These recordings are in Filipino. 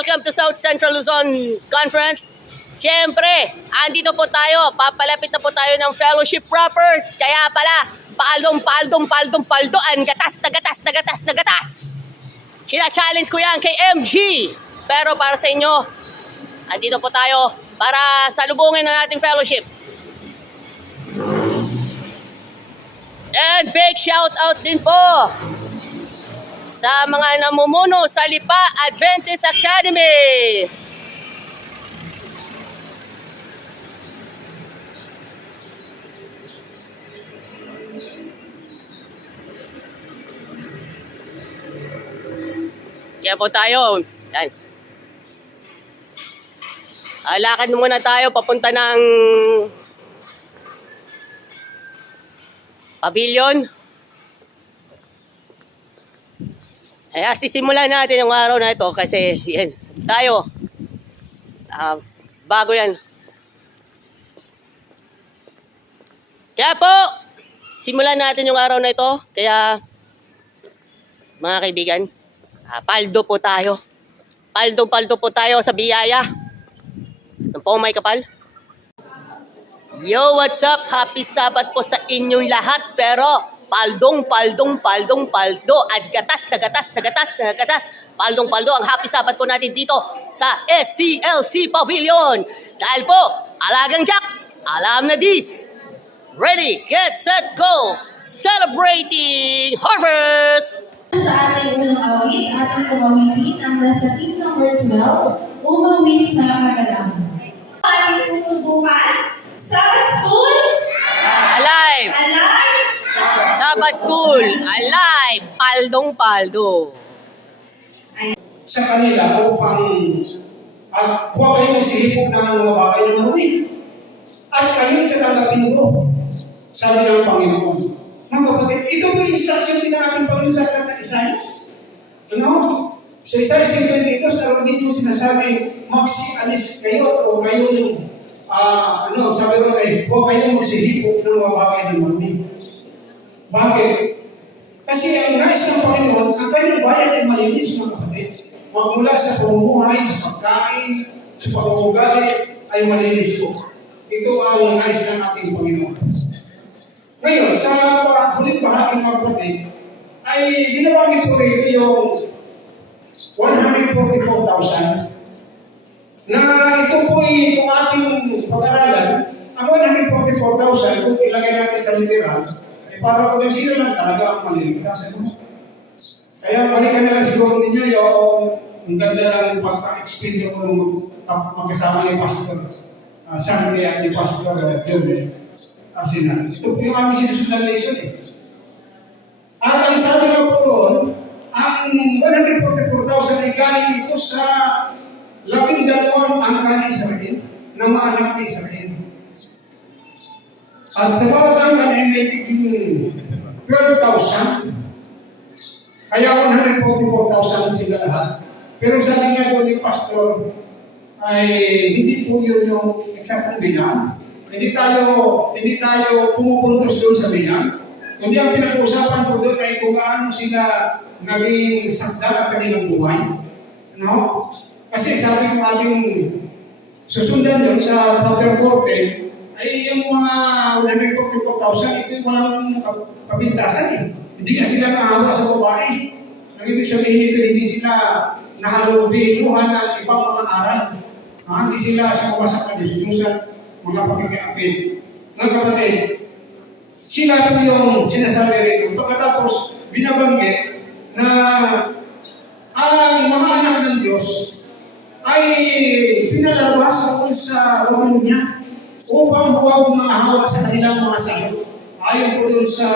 welcome to South Central Luzon Conference. Siyempre, andito po tayo. Papalapit na po tayo ng fellowship proper. Kaya pala, paldoan, gatas. Sina-challenge ko yan kay MG. Pero para sa inyo, andito po tayo para salubungin ang ating fellowship. And big shout out din po sa mga namumuno sa Lipa Adventist Academy. Kaya po tayo. Yan. Lakad muna tayo papunta ng pavilion. Kaya sisimulan natin yung araw na ito kasi yan, tayo. Bago yan. Kaya po, simulan natin yung araw na ito. Kaya, mga kaibigan, paldo po tayo. Paldo po tayo sa biyaya. Ng po may kapal. Yo, what's up? Happy Sabbath po sa inyong lahat. Pero, paldo at gatas. Paldo ang happy Sabbath po natin dito sa SCLC Pavilion. Dahil po, alagang Jack, alam na this. Ready, get, set, go! Celebrating harvest! Sa ating unang awit, ating pumawitin ang nasa team number 12, umawit sa kagalang. Ating susubukan, Sabbath School! Alive! Alive! Sabbath School! Alive! Paldo. Sa kanila upang at huwag kayong magsihipog ng mga bagay na marumi. At kayo'y tatanggapin ko, sabi ng Panginoon. Mga kapatid, ito po yung instruction din ng ating Panginoon sa aklat ng Isaias. Sa Isaias 22, naroon din yung sinasabi, magsialis kayo o kayong, sabi ron ay, huwag kayong magsihipog ng mga bagay na marumi. Bakit? Kasi ang nais ng Panginoon, ang kanyang bayan ay malinis, mga kapatid. Magmula sa pamumuhay, sa pagkain, sa pag-uugali, ay malinis po. Ito ang nais ng ating Panginoon. Ngayon, sa huling bahagi, mga kapatid, ay binabanggit po rito yung 144,000 na ito po ay kung ating pag-aralan, ang 144,000, kung ilagay natin sa literal, para kung sino lang talaga ang maliligtas. Kaya balikan na lang siguro ninyo yung ganda lang pagka-explain ko nung magkasama ni Pastor Sandy at ni Pastor Joel Arsenal. Ito po yung aming sinusundan lesson eh. At ang sabi nga po doon, ang 144,000 ay galing ito sa 12 angka ni Israel, na mga anak ni Israel. At sa bawat angka ay may 12,000. Kaya 144,000 sila lahat. Pero sabi nga doon ni Pastor, ay hindi po yun yung eksaktong bilang. Hindi tayo pumupuntos doon sa bilang. Kundi ang pinag-uusapan po doon ay kung gaano sila naging sakda at kanilang buhay. Kasi sabi ng ating susundan yun sa Southern Corte, ay yung mga 144,000, ito yung walang kapintasan eh. Hindi nga sila naawa sa babae. Ang ibig sabihin ito, hindi sila nahalubinuhan ng ibang mga aral. Hindi sila sumawasak na Diyos-Diyosan, mga pagkakaapin. Mga kapatid, sila po yung sinasabi rito. Pagkatapos, binabanggit na ang mga anak ng Diyos ay pinalalabas sa roman niya upang huwag maahawa sa kanilang mga sayo. Ayon po doon sa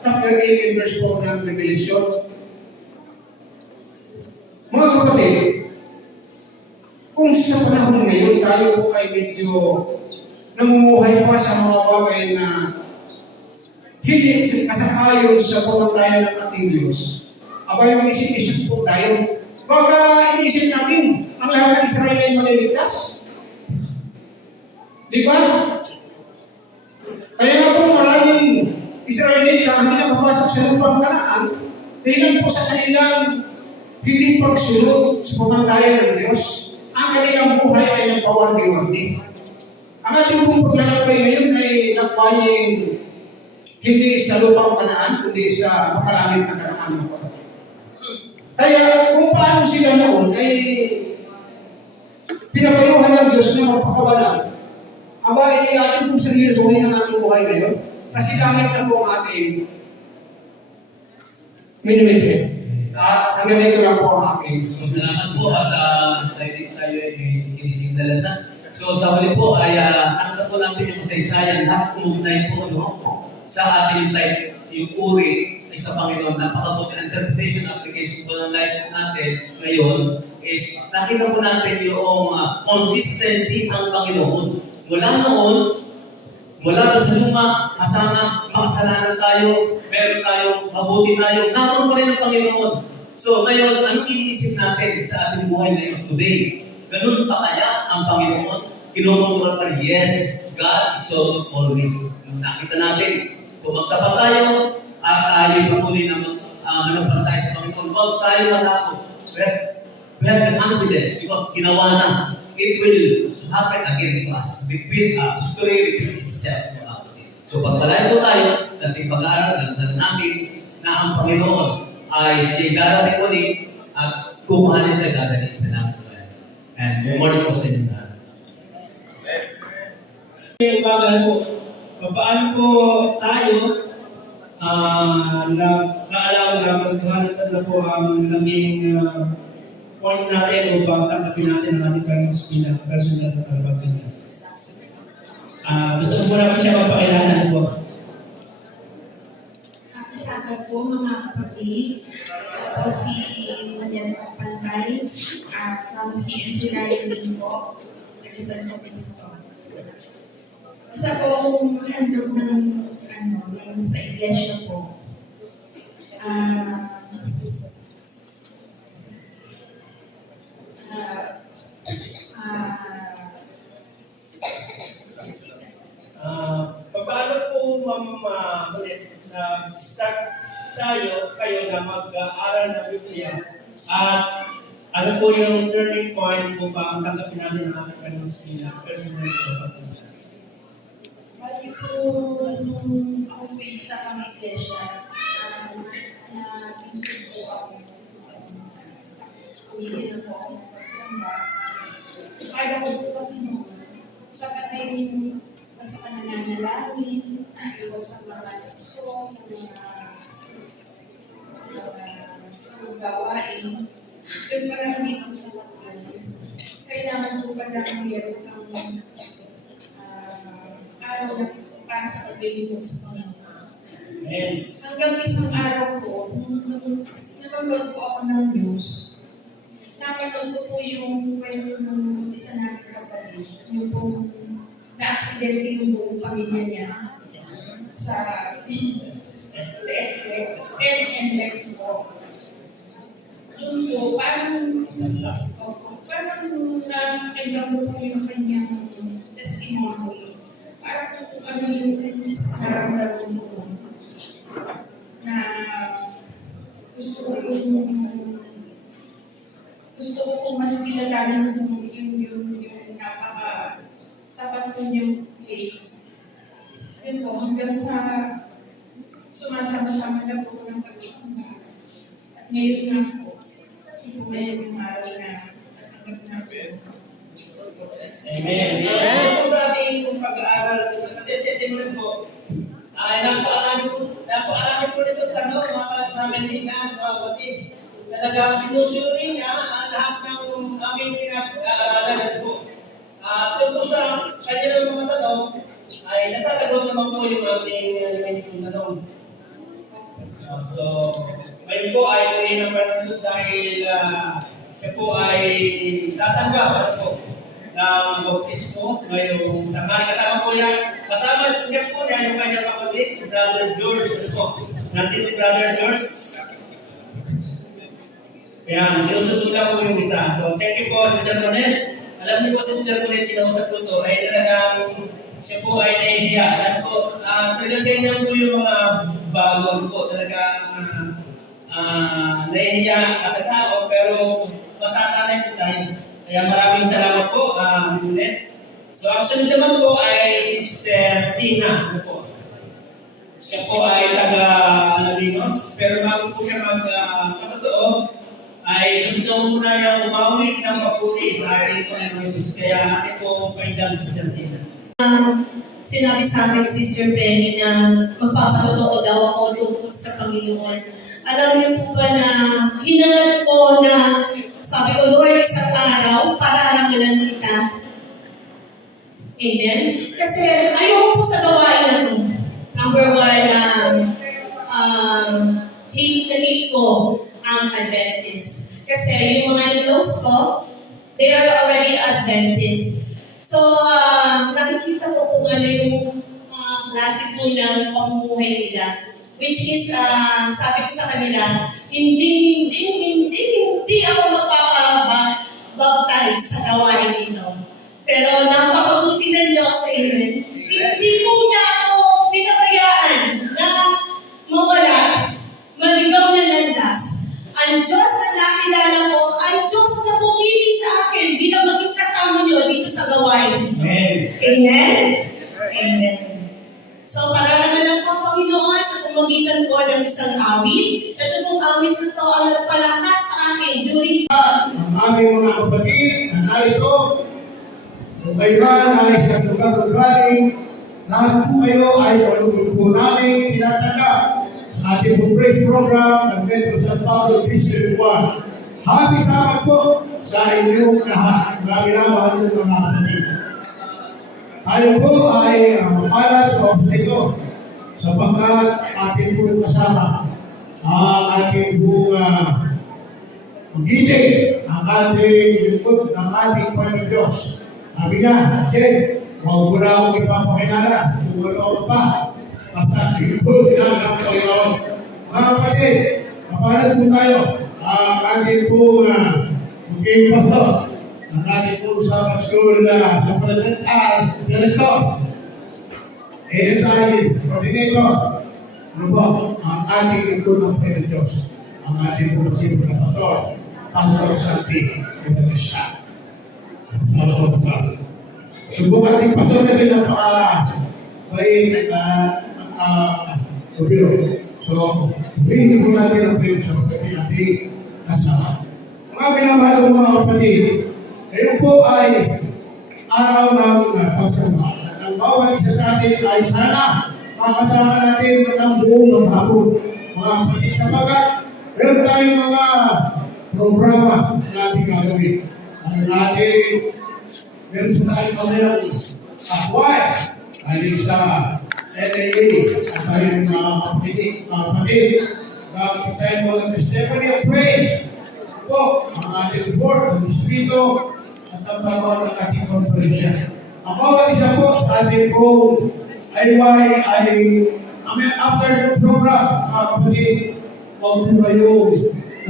chapter 8 verse 4 ng Revelation. Mga kapatid, kung sa panahon ngayon tayo po ay medyo namumuhay pa sa mga bagay na hindi kasasayon sa pamantayan ng ating Diyos, abay yung isip-isip po tayo. Baka iniisip natin, ang lahat ng Israel ay maliligtas. Di ba? Kaya nga po maraming Israelita ang hindi nakapasok sa lupang Kanaan dahil po sa kanilang hindi pagsunod sa pamantayan ng Diyos. Ang kanilang buhay ay nagpawardi-wardi. Ang ating pong paglalakbay ngayon ay lakbaying hindi sa lupang Kanaan, kundi sa makalangit na Kanaan. Kaya kung paano sila noon ay pinapayuhan ng Diyos na magpakawalan, aba ay ating pong seryosohin ang ating buhay ngayon. Kasi kahit na po ang ating minimit. At hanggang dito lang po ang aking. So, salamat po at tayo ay sinisignalan na. So, sa huli po ay nakita po natin yung kasaysayan, lahat umugnay po sa ating life, yung uri ay sa Panginoon. Napakabuti interpretation, application po ng life natin ngayon is nakita po natin yung consistency ng Panginoon. Mula noon, mula sa luma, kasama, makasalanan tayo, meron tayong mabuti tayo, naroon pa rin ang Panginoon. So ngayon, anong iniisip natin sa ating buhay ngayon, today? Ganun pa kaya ang Panginoon? Kinukontrol pa rin, yes, God is so always. Nakita natin, so magtapat tayo, at tayo patuloy na manapantay sa Panginoon. Huwag tayo matakot. We have the confidence because ginawa na. It will happen again to us. The story repeats itself. So pagpalain po tayo sa ating pag-aaral natin na ang Panginoon ay siya'y darating ulit at kukuhanin na dadating sa namin. And good morning po sa inyo na. Paano po tayo nakaalaw na magkahalatan na po ang naging point natin upang tanggapin natin ang ating Panginoon bilang personal na tagapagligtas. Gusto ko muna po siya magpakilala po. Kasama po mga kapatid. Ako si Manuel Pantay from CNC Lion po, taga San Cristo. Isa po akong handog ng sa iglesia po. Paano po ulit na start kayo na mag-aaral ng Biblia at ano po yung turning point upang tanggapin natin ang ating Panginoon bilang personal na tagapagligtas? Bali po, nung ako po sa pang-iglesia, na pinsip po ako, umitin na po ako samba. Kaya ko po kasi nung sapat na yung basta ka nananalangin, iwas sa mga tukso, sa mga gawain. Yun pala hindi po sa pagkain. Kailangan po pala meron kang araw na para sa paglilingkod sa Panginoon. Hanggang isang araw po, nung nanonood po ako ng news, napanood ko po yung kwento ng isa natin kapatid, yung pong na-aksidente yung buong pamilya niya sa SN and Lex po. Doon po, parang nakakagam po yung kanyang testimony. Parang kung ano yung nararamdaman ko na gusto ko pong mas kilalanin yung tapat po yung faith. Yun po, hanggang sa sumasama-sama na po ng pag-isama. At ngayon nga po, ngayon yung araw na natanggap na po. Amen. So, ito po sa ating pag-aaral kasi setimulan po, ay napakarami po nito tanong, mga kaibigan, mga kapatid. Talagang sinusuri niya ang lahat ng aming pinag-aaralan po. At po sa kanya ng mga tanong, ay nasasagot naman po yung ating tanong. So, ngayon po ay purihin ng Panginoon dahil siya po ay tatanggap ng bautismo ngayong tanghali. Kasama po yan, kasama niya po niya yung kanyang kapatid, si Brother George. Natin si Brother George. Ayan, sinusunod lang po yung isa. So, thank you po, Sister Bonet. Alam niyo po si Sister Bonet, kinausap ko to, ay talagang siya po ay nahihiya. Siya po, talagang ganyan po yung mga bago po. Talagang nahihiya ka sa tao, pero masasanay po tayo. Kaya maraming salamat po, Linet. So, ang sunod naman po ay Sister Tina. Ano po? Siya po ay taga-Ladinos, pero bago po siya magpatotoo, ay gusto muna niya umawit ng papuri sa ating Panginoon Jesus. Kaya natin po pakinggan si Sister Tina. Sinabi sa akin, Sister Penny, na magpapatotoo daw ako tungkol sa Panginoon. Alam niyo po ba na hinangad ko na sabi ko, Lord, isang araw, pararangalan kita. Amen? Kasi ayoko po sa gawain na ito. Number one, hate ko ang Adventist. Kasi yung mga in-laws ko, they are already Adventist. So, nakikita ko kung ano yung klase po ng pamumuhay nila. Which is, sabi ko sa kanila, hindi ako magpapabagtay sa gawain nito. Pero napakabuti ng Diyos sa inyo. Hindi po niya ako pinabayaan na mawala, maligaw na landas. Ang Diyos na nakilala ko, ang Diyos na pumili sa akin bilang maging kasama niyo dito sa gawain. Amen. Amen? Amen. So, para naman ang Panginoon sa pamagitan ko ng isang awit, ito pong awit na ito ang nagpalakas sa akin during Ang aming mga kapatid na narito, kung kayo man ay sa lugar ng galing, lahat po kayo ay palugod po namin tinatanggap sa ating po praise program ng Metro San Pablo District 1. Happy Sabbath po sa inyong lahat, mga minamahal ng mga kapatid. Tayo po ay mapalad sa oras ito sapagkat ating po kasama ang ating po magiting ang ating lingkod ng ating Panginoon Diyos. Sabi nga, Jen, huwag mo na akong ipapakilala kung ano pa. Basta lingkod ng Panginoon. Mga kapatid, mapalad po tayo ang ating po maging pastor. Ang ating po Sabbath School sa President Director, ASI Coordinator, ano po, ang ating lingkod ng Panginoon Diyos, ang ating po sino na pastor, Pastor Santi Evangelista. Salamat po. Yung po ating pastor na din napaka-bait at gobiro. So, hindi po natin ang Panginoon sa pagkati ating kasama. Mga pinamahal ng mga kapatid, ngayon po ay araw ng pagsama. Ang bawat isa sa atin ay sana makasama natin ng buong hapon. Mga kapatid, sapagat meron tayong mga programa na natin gagawin. Ang natin, meron sa tayong kamayang akwai, ay sa NAA, at tayong mga kapatid, bakit tayo mga testimony of praise po, ang ating report, ang Espiritu, at ang pagkawan ng ating konferensya. Ang bawat isa po sa ating po ay after the program, mga kapatid, huwag po kayo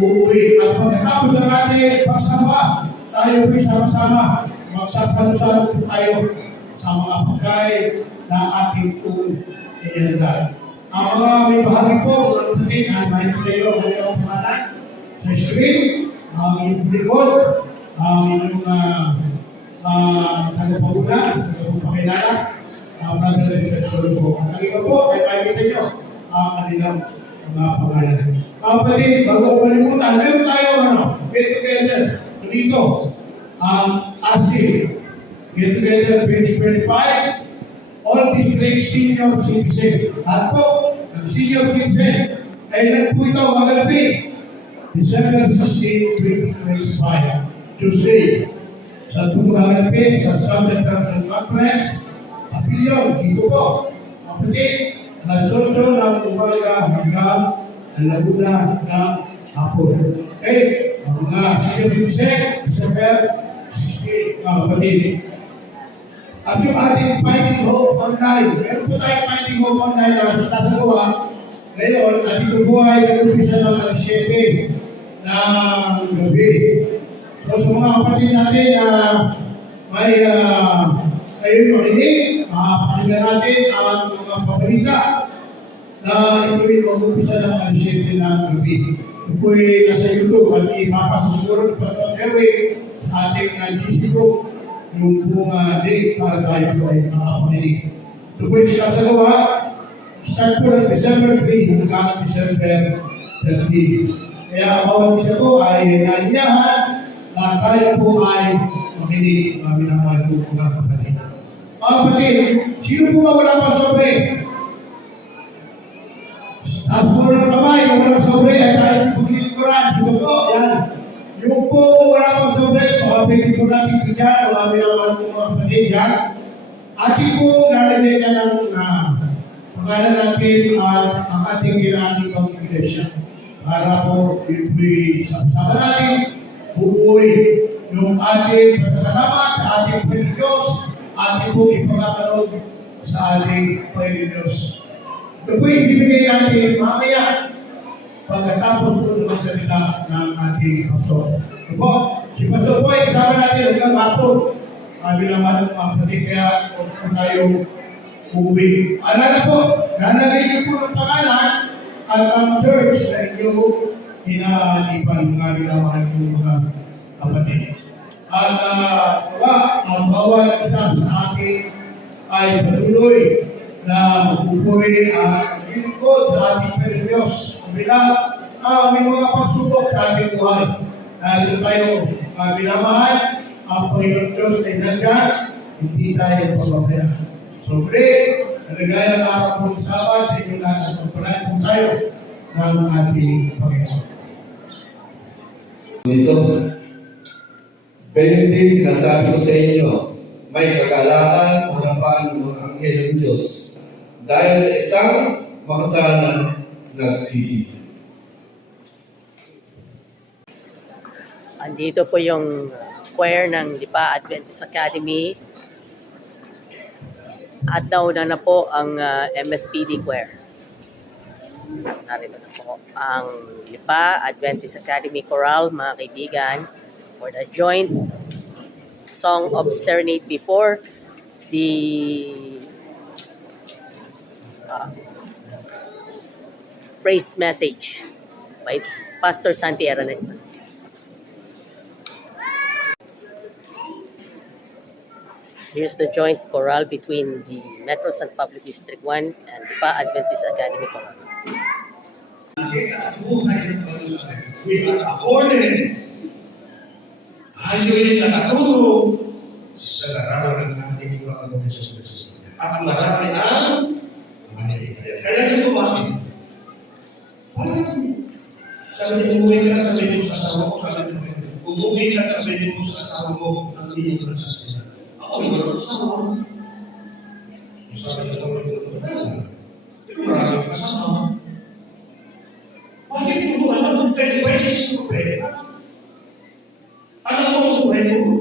uuwi. At pagkatapos ng ating pagsama, tayo po sama-sama, magsasalo-salo po tayo sa mga pagkain na ating po inilagay. Ang mga may bahagi po, mga kapatid, ay mahit kayo ang inyong pangalan sa screen, ang inyong likod, ang inyong tagapaguna, tagapagpakilala, ang brother and sister po. At ang iba po, ay makikita nyo ang kanilang mga pangalan. Kapatid, bago ko malimutan, meron tayo get together dito, ang ASIC, get together 2025, all district senior citizen. At po, ang senior citizen, ay po ito magalabi, December 16, 2025, Tuesday, sa magalabi sa Southern Council Conference, Pavilion, dito po, kapatid, alas 8 ng umaga hanggang Laguna ng hapon. Okay, ang mga senior citizen, December 16, kapatid. At yung ating Finding Hope Online, meron po tayong Finding Hope Online na sinasagawa. Ngayon, at ito po ay nag-umpisa ng alas 7 ng gabi. So sa mga kapatid natin na may kayo makinig, pakinggan natin ang mga pabalita na ito ay mag-umpisa ng alas 7 ng gabi. Ako'y nasa YouTube at ipapasa siguro ni Pastor Sherwin sa ating GC group yung buong day para tayo po ay makapakinig. Ito po'y sinasagawa, start po ng December 3 hanggang December 30. Kaya bawat isa po ay naiyahan na tayo po ay makinig na minamahal po mga kapatid. Mga kapatid, sino po mawala pa sobre? At po ng kamay, kung wala sobre, ay tayo paglilikuran. Ito po, yan. Yung po wala pang sobre, pwede po natin bigyan, wala minamahal po mga kapatid, yan. Ating po narinig na ng pangalan natin at ang ating ginamit pang iglesia. Para po sama natin, bubuoy yung ating pasasalamat sa ating Panginoon Diyos, ating po ipagkakalog sa ating Panginoon Diyos. Ito po ibibigay natin mamaya pagkatapos po ng salita ng ating pastor. Ito po, si pastor po ay kasama natin hanggang hapon. Sabi naman ang kapatid, kaya huwag po tayo uuwi. Alala po, nalagay niyo po ng pangalan at ang church na inyo inaanipan ng ginamahal po mga kapatid. At ang bawat isa sa atin ay patuloy na magpupuri at lingkod sa ating Panginoon Diyos. Kabila, may mga pagsubok sa ating buhay. Dahil tayo minamahal, ang Panginoon Diyos ay nandyan, hindi tayo pababayaan. So, today, nalagay ang araw po sa Sabat sa inyong lahat at pagpalain po tayo ng ating Panginoon. Dito, ganyan din sinasabi ko sa inyo, may kagalakan sa harapan ng mga anghel ng Diyos dahil sa isang makasalan nagsisisi. Andito po yung choir ng Lipa Adventist Academy. At nauna na po ang MSPD choir. Narito na po ang Lipa Adventist Academy Choral, mga kaibigan, for the joint song of serenade before the praise message by Pastor Santi Aranesta. Here's the joint choral between the Metro San Pablo District 1 and Lipa Adventist Academy Choral. We are according. Tayo'y nakatulog sa larawan ng ating Panginoon Jesus Cristo. At marami ang mangyayari. Kaya ito bakit? Parang sabi niyo, umuwi ka at sabihin mo sa asawa ko, sabi niyo, umuwi ka at sabihin mo sa asawa ko, ang hindi ko na sasabihin. Ako, hindi ko na asawa. Sabi niyo, hindi ko marami kasama. Bakit hindi mo alam? Kaya ba yung Jesus ko alam mo kung buhay ko?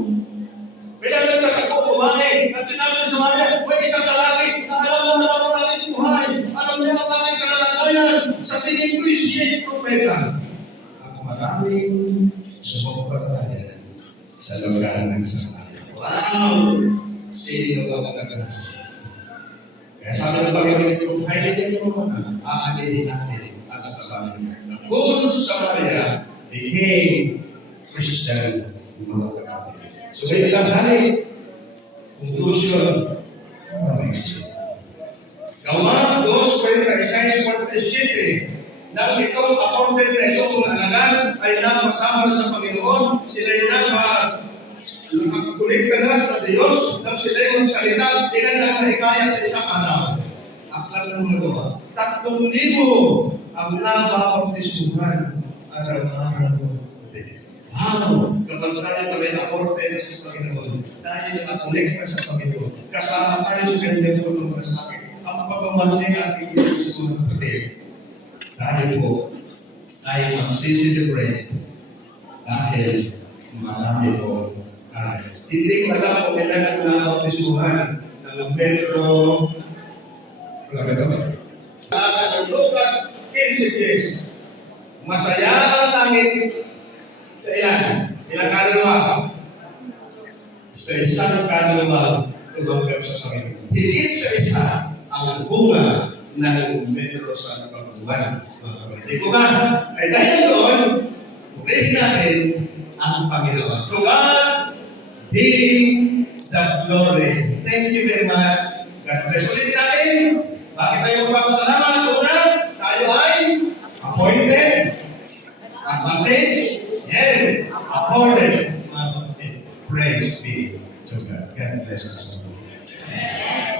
Kaya nagtatakbo buhay. At sinabi sa mga, may isang lalaki na alam mo na ako natin buhay. Alam niya ang ating kalalagayan. Sa tingin ko'y siya yung propeta. At maraming sumuportahan sa lugar ng sasaya. Wow! Sino ka magkakasasya? Kaya sabi ng Panginoon ito, ay hindi niyo mga aanilin natin at sa Panginoon. The Good Samaritan became Christian. So may ilang hari, conclusion, Gawa 2:46, nang itong appointment na itong alagaan ay napasama sa Panginoon, sila'y nakakulit ka na sa Diyos, nang sila'y magsalita, ilan ang mahikaya sa isang araw. Akala ng magawa, 3,000 ang nabapagtisuhan araw-araw. Wow! Kapag tayo pala na-apported sa Panginoon, tayo na-connect sa Panginoon, kasama tayo sa kanyang pagmamalasakit, ang pagmamahal ng ating Diyos sa mga kapatid. Tayo po ay magsiselebrate dahil marami po Christ. Hindi ko alam kung ilan ang nakapagtisuhan ng Metro Plagagawa. Ang Lucas 15:10, masaya ang langit sa ilan? Ilang kaluluwa? Sa isang kaluluwa tumanggap sa Panginoon. Higit sa isa ang bunga ng Metro San Pagbuan. Di ko ba? Ay dahil doon, purihin natin ang Panginoon. To God be the glory. Thank you very much. God bless. Ulitin natin. Bakit tayo magpapasalamat? Una, tayo ay appointed, advantage, and accorded. Praise be to God. God bless us all.